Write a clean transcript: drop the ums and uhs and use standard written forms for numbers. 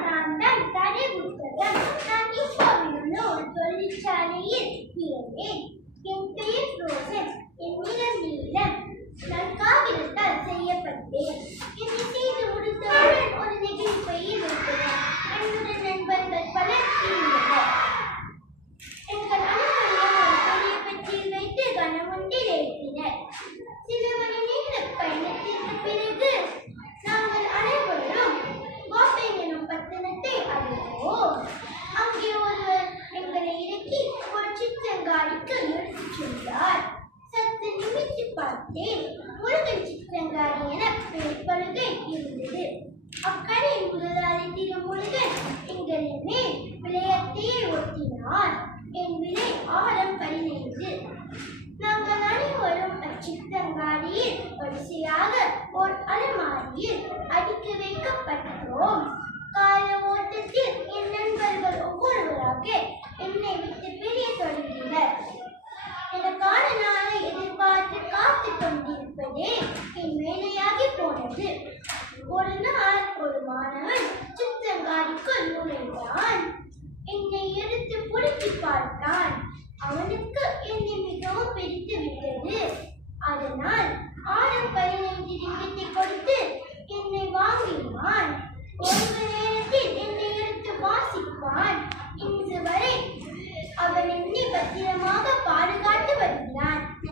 நான் தான் கதை புத்தகம். நான் இந்தியாவில் உள்ள ஒரு தொழிற்சாலையில் பிறந்தேன். என் பெயர் ரோசன். என் நிறம் நீலம். நான் காகிதத்தால் செய்யப்பட்டேன். என்னை செய்து முடித்தவுடன் ஒரு நெகிழி பையில் வைத்தேன். என்னுடைய நண்பர்கள் பலர் இருந்தனர். எங்கள் அனைவரையும் ஒரு பெரிய பெட்டியில் வைத்து கனமொன்றில் ஏற்றினர். சில மணி நேர பயணத்திற்கு பிறகு நாங்கள் அனைவரும் கோப்பைங் எனும் பட்டணத்தை அடைந்தோம். அங்கே ஒருவர் எங்களை இறக்கி ஒரு சிற்றங்காடிக்கு எடுத்துச் சென்றார். சற்று நிமிர்த்தி பார்த்தேன். முருகன் சிற்றங்காடி என பெயர்பலகை இருந்தது. அக்கடையின் முதலாளி திருமுருகன் எங்களின் மேல் விளையாட்டையே ஒட்டினார். என் விலை 15. நாங்கள் அனைவரும் அச்சிற்றங்காடியில் வரிசையாக ஓர் அலமாரியில் அடுக்கி வைக்கப்பட்டோம். கால ஓட்டத்தில் என் நண்பர்கள் ஒவ்வொருவராக என்னை விட்டு பிரிய தொடங்கினர். எனக்கான நாளை எதிர்பார்த்து காத்து கொண்டிருப்பதே என் வேலையாகி போனது. ஒரு நாள் ஒரு மாணவன் சிற்றங்காடிக்குள் நுழைந்தான். என்னை எடுத்து புடுக்கி பார்த்தான்.